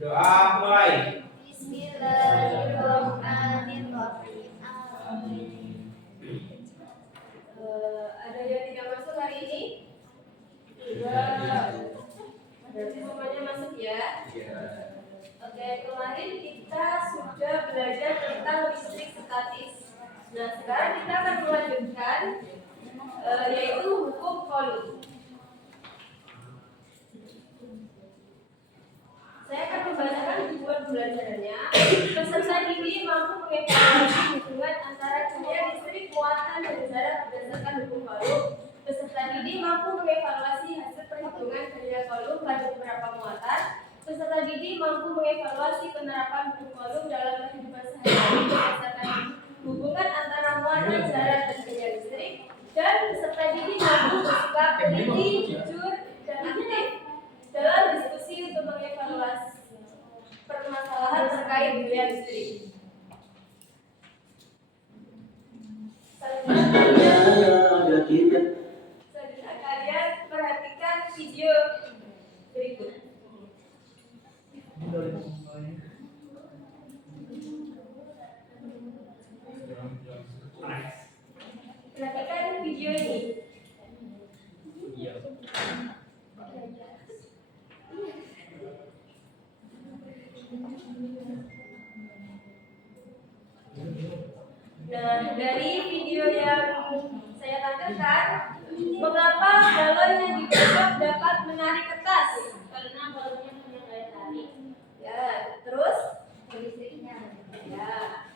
Doa mulai. Bismillahirrahmanirrahim. Ada yang tidak masuk hari ini? Tidak. Berarti semuanya masuk ya? Oke, kemarin kita sudah belajar tentang listrik statis. Nah, sekarang kita akan melanjutkan yaitu hukum Coulomb. Saya akan membacakan tujuan pembelajarannya. Peserta didik mampu mengevaluasi hubungan antara gaya listrik muatan dan jarak berdasarkan hukum Coulomb. Peserta didik mampu mengevaluasi hasil perhitungan gaya Coulomb pada beberapa muatan. Peserta didik mampu mengevaluasi penerapan hukum Coulomb dalam kehidupan sehari-hari berdasarkan hubungan antara muatan, jarak, dan gaya listrik. Dan peserta didik mampu bersikap teliti, jujur, dan aktif dalam diskusi untuk mengevaluasi permasalahan terkait gaya listrik. Selanjutnya kalian perhatikan video berikut. Perhatikan video ini. Nah, dari video yang saya tampilkan, mengapa balon yang digosok dapat menarik kertas? Karena balonnya punya daya tarik. Ya, terus listriknya. Ya.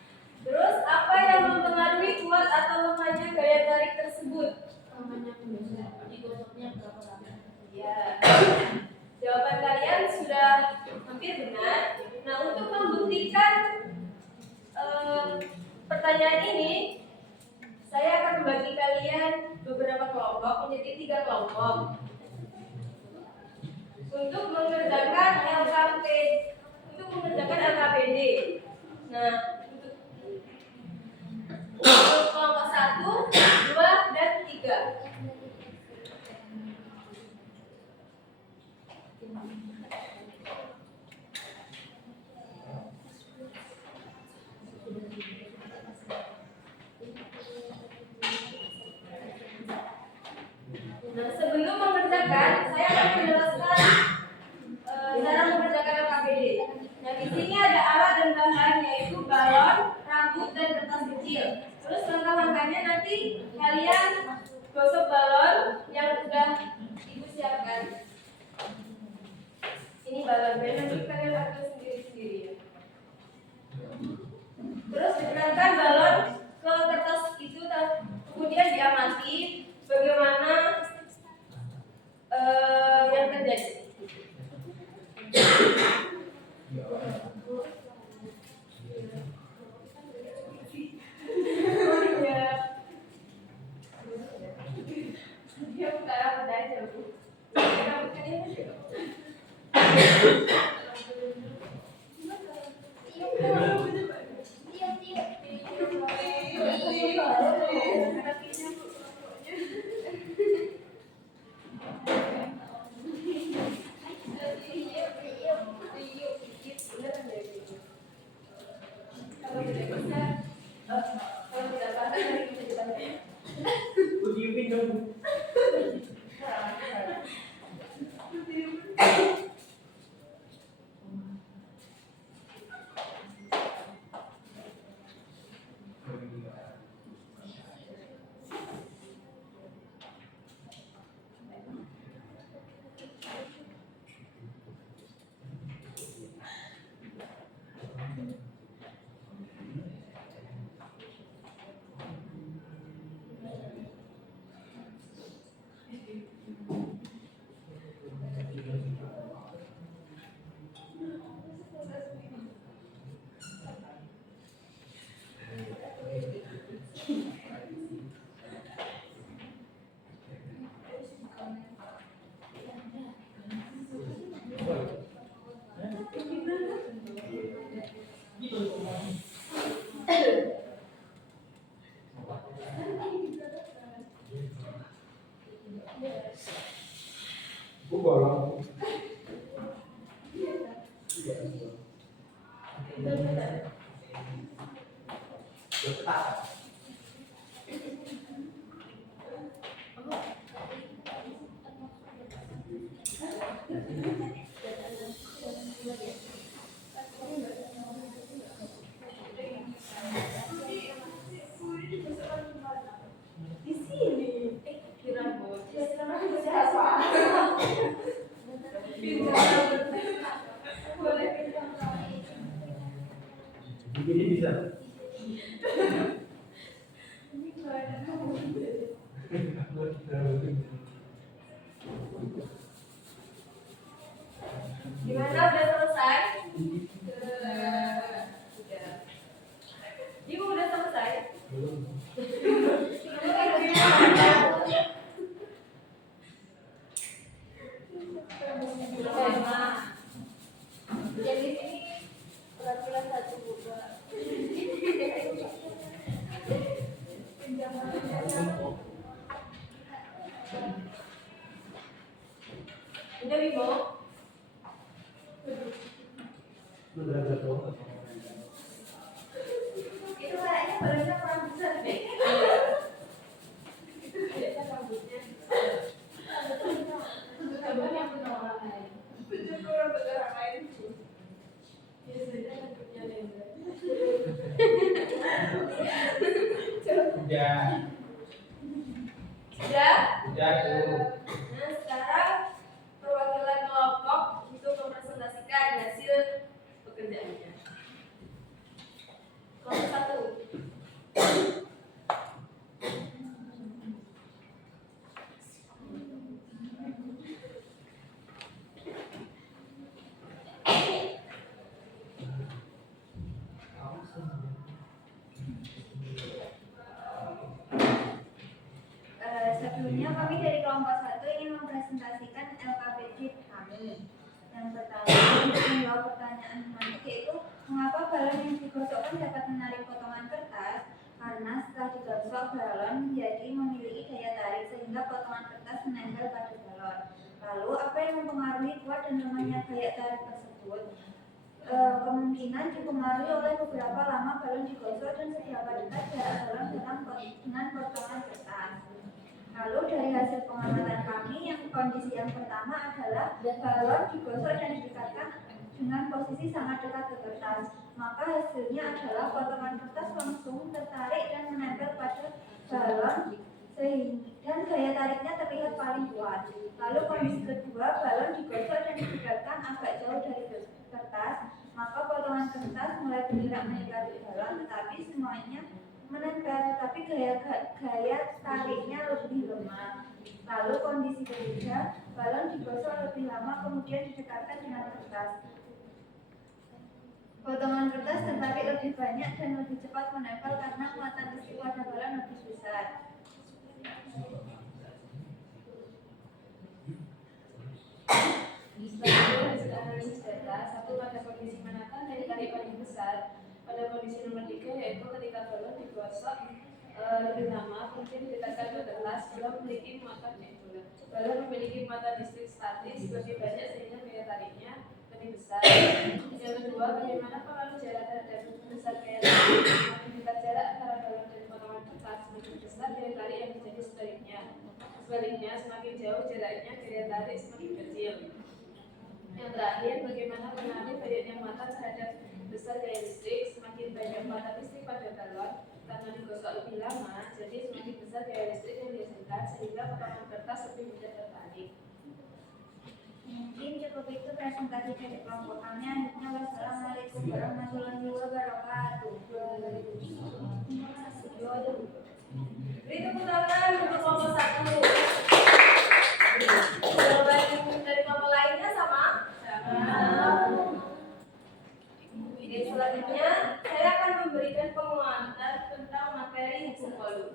Terus apa yang mempengaruhi kuat atau lemahnya gaya tarik tersebut? Lemahnya digosoknya berapa lama? Ya. Jawaban kalian sudah hampir benar. Nah, untuk membuktikan pertanyaan ini, saya akan membagi kalian beberapa kelompok menjadi 3 kelompok untuk mengerjakan LKPD. Nah, untuk kelompok 1, 2, dan 3. Nah, sebelum mengerjakan, saya akan menjelaskan cara mengerjakan LKPD. Nah, di sini ada alat dan bahan, yaitu balon, rambut, dan kertas kecil. Terus langkah-langkahnya nanti kalian gosok balon yang sudah ibu siapkan. Ini balonnya, nanti kalian atur sendiri-sendiri ya. Terus ditekankan balon ke kertas itu, kemudian diamati bagaimana yang terjadi. bolong. Di sini. Di rambut. Boleh Ini bisa. Gimana, udah selesai? Sudah. Ibu udah selesai? Jadi ini peraturan 1 udah Bimo? Itu kayaknya badannya kurang besar deh. Itu kayaknya rambutnya. Coba yang punya orang lain. Punya orang lain. Biasanya rambutnya lebar. Sudah. Sudah? Sudah tuh. Nah, sekarang perwakilan kelompok itu mempresentasikan hasil pekerjaannya. Kelompok 1. Sebelumnya kami dari kelompok 1 ingin mempresentasikan LKPD kami. Yang pertama untuk menjawab pertanyaan selanjutnya yaitu mengapa balon yang digosokkan dapat menarik potongan kertas? Karena setelah digosok balon menjadi memiliki daya tarik sehingga potongan kertas menempel pada balon. Lalu apa yang mempengaruhi kuat dan lemahnya daya tarik tersebut? Kemungkinan dipengaruhi oleh beberapa lama balon digosok dan seberapa dekat jarak balon dengan potongan kertas. Lalu dari hasil pengamatan kami, yang kondisi yang pertama adalah balon digosok dan didekatkan dengan posisi sangat dekat ke kertas. Maka hasilnya adalah potongan kertas langsung tertarik dan menempel pada balon dan daya tariknya terlihat paling kuat. Lalu kondisi kedua, balon digosok dan didekatkan agak jauh dari kertas, maka potongan kertas mulai bergerak mendekati balon, tetapi semuanya menempel, tapi gaya tariknya lebih lemah. Lalu kondisi ketiga, balon digosok lebih lama kemudian didekatkan dengan kertas. Potongan kertas tertarik lebih banyak dan lebih cepat menempel karena muatan listrik pada balon lebih besar. Selanjutnya hasil analisis data. 1, pada kondisi manakah daya tarik paling besar? Pada kondisi nomor 3, yaitu ketika balon digosok lebih lama kemudian didekatkan ke kertas, balon memiliki muatan balon memiliki muatan listrik statis lebih banyak sehingga daya tariknya lebih besar. Yang kedua, bagaimana pengaruh jarak terhadap besar daya tarik? Semakin dekat jarak antara balon dan potongan kertas, semakin besar daya tarik yang terjadi sebaliknya. Sebaliknya, semakin jauh jaraknya, daya tarik semakin kecil. Yang terakhir, bagaimana pengaruh banyaknya muatan terhadap besar daya listrik? Semakin banyak muatan listrik pada balon karena digosok lebih lama, jadi semakin besar daya listrik yang dihasilkan sehingga potongan kertas lebih mudah tertarik. Mungkin cukup itu presentasi dari kelompok kami. Akhirnya wassalamualaikum warahmatullahi wabarakatuh. Beri tepuk tangan untuk kelompok 1. Jawaban dari kelompok lainnya sama? Oke, selanjutnya saya akan memberikan penguatan tentang materi hukum Coulomb.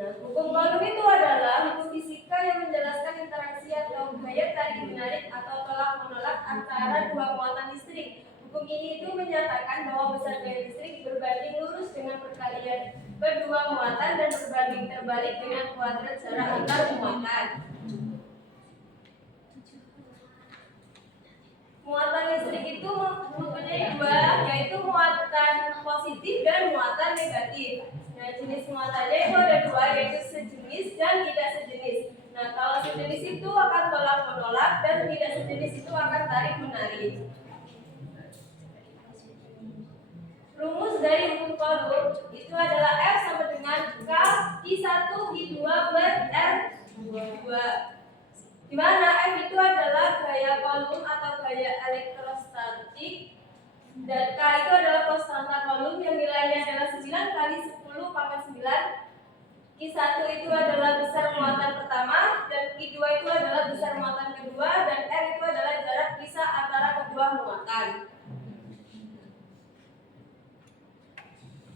Nah, hukum Coulomb itu adalah hukum fisika yang menjelaskan interaksi atau gaya tarik menarik atau tolak menolak antara dua muatan listrik. Hukum ini itu menyatakan bahwa besar daya listrik berbanding lurus dengan perkalian kedua muatan dan berbanding terbalik dengan kuadrat jarak antar muatan. Muatan listrik itu mempunyai dua, yaitu muatan positif dan muatan negatif. Nah, jenis muatannya itu ada dua, yaitu sejenis dan tidak sejenis. Nah, kalau sejenis itu akan tolak menolak dan tidak sejenis tarik-menarik. Rumus dari hukum kolom itu adalah F sama dengan K I1 I2 plus R2. Di mana F itu adalah gaya kolom atau gaya elektrostatik dan K itu adalah konstanta kolom yang nilainya adalah 9 kali 10 pangkat 9. I1 itu adalah besar muatan pertama dan I2 itu adalah besar muatan kedua dan R itu adalah jarak pisah antara kedua muatan.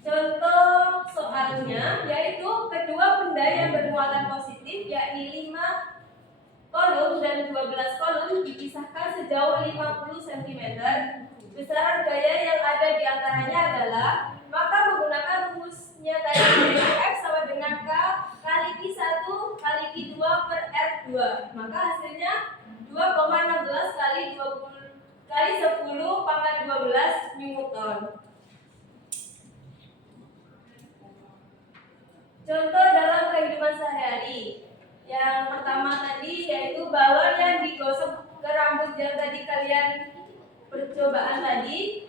Contoh soalnya yaitu kedua benda yang bermuatan positif yakni 5 kolom dan 12 kolom dipisahkan sejauh 50 cm. Besaran gaya yang ada di antaranya adalah, maka menggunakan rumusnya tadi F sama dengan K kali Q1 kali Q2 per R2. Maka hasilnya 2,16 kali 20 kali 10 pangkat 12 Newton. Contoh dalam kehidupan sehari-hari. Yang pertama tadi yaitu balon yang digosok ke rambut yang tadi kalian percobaan tadi.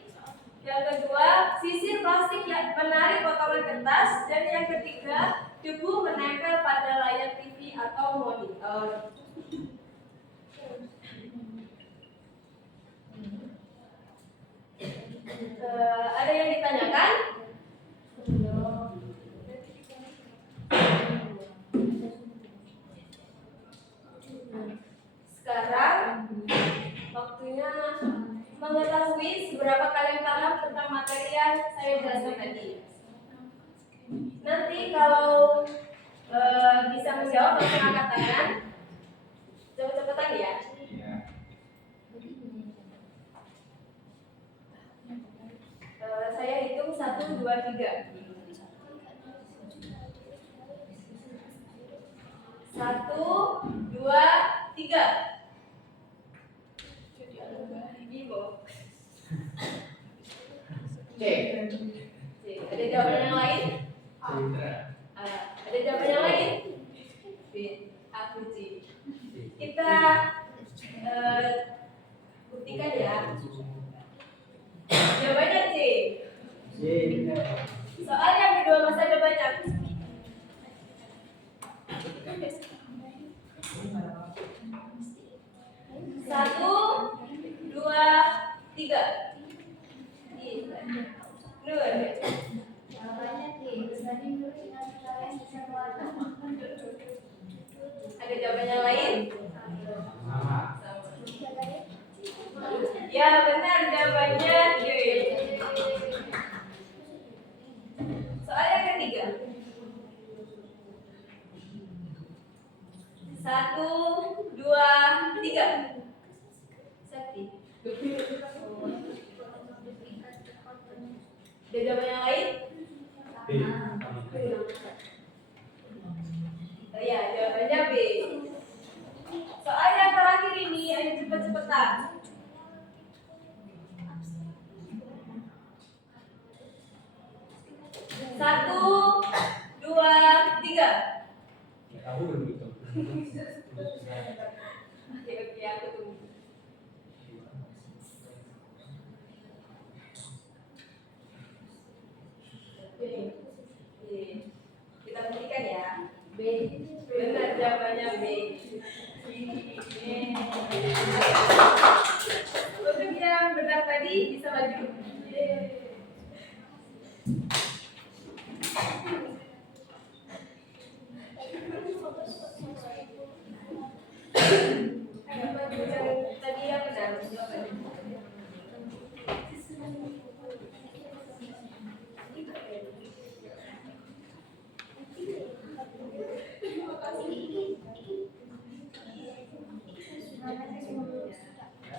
Yang kedua, sisir plastik yang menarik potongan kertas. Dan yang ketiga, debu menempel pada layar TV atau monitor. Ada yang ditanyakan? Sekarang waktunya mengetahui seberapa kalian paham tentang materi yang saya jelaskan tadi. Nanti kalau bisa menjawab langsung angkat tangan. Cepet-cepetan ya. Saya hitung 1, 2, 3. 1, 2, 3. C. Ada jawaban yang lain? Ada jawaban yang lain? B. Aku C. Kita buktikan ya. Jawabannya C. C. Soal yang kedua masih ada banyak. 1, 2, 3. Nur. Ada jawaban yang lain? Sama. Ya benar jawabannya D. Soal yang ketiga. 1, 2, 3. Sakti. Ada jawaban yang lain? B. Oh ya, jawabannya B. Soal yang terakhir ini, ayo cepet-cepetan. 1, 2, 3. Tahu gitu. Oke, aku tunggu. Kita buktikan ya. B. Benar jawabannya B. Untuk yang benar tadi bisa maju. Tadi yang benar jawabannya.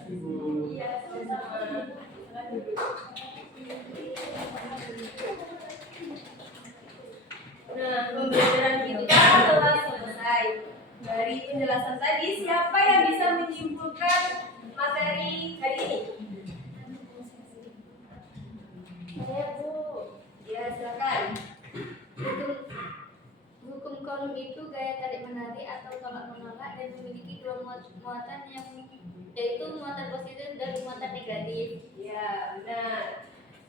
Iya, sama-sama. Nah, pembelajaran kita telah selesai. Dari penjelasan tadi, siapa yang bisa menyimpulkan materi hari ini? Saya, Bu. Ya, silakan. Hukum kolom itu gaya tarik menarik atau tolak menolak dan memiliki dua muatan yaitu muatan positif dan muatan negatif. Ya, benar.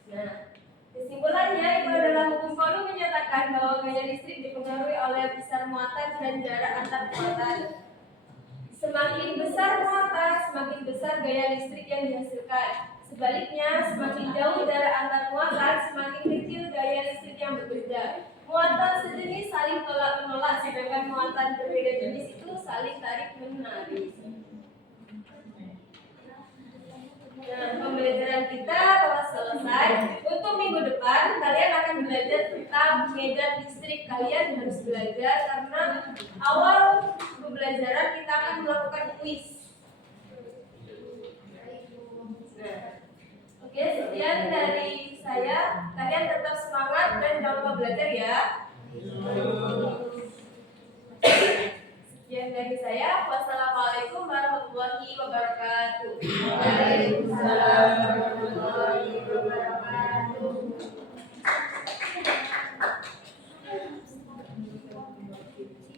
Nah, kesimpulannya itu adalah hukum Coulomb menyatakan bahwa gaya listrik dipengaruhi oleh besar muatan dan jarak antar muatan. Semakin besar muatan, semakin besar gaya listrik yang dihasilkan. Sebaliknya, semakin jauh jarak antar muatan, semakin kecil gaya listrik yang bekerja. Muatan sejenis saling tolak menolak, sedangkan muatan berbeda jenis itu saling tarik menarik. Nah, pembelajaran kita telah selesai. Untuk minggu depan kalian akan belajar tentang medan listrik. Kalian harus belajar karena awal pembelajaran kita akan melakukan kuis. Nah, oke, sekian dari saya. Kalian tetap semangat dan jangan lupa belajar ya. Sekian dari saya. Wassalamualaikum warahmatullahi wabarakatuh. Waalaikumsalam.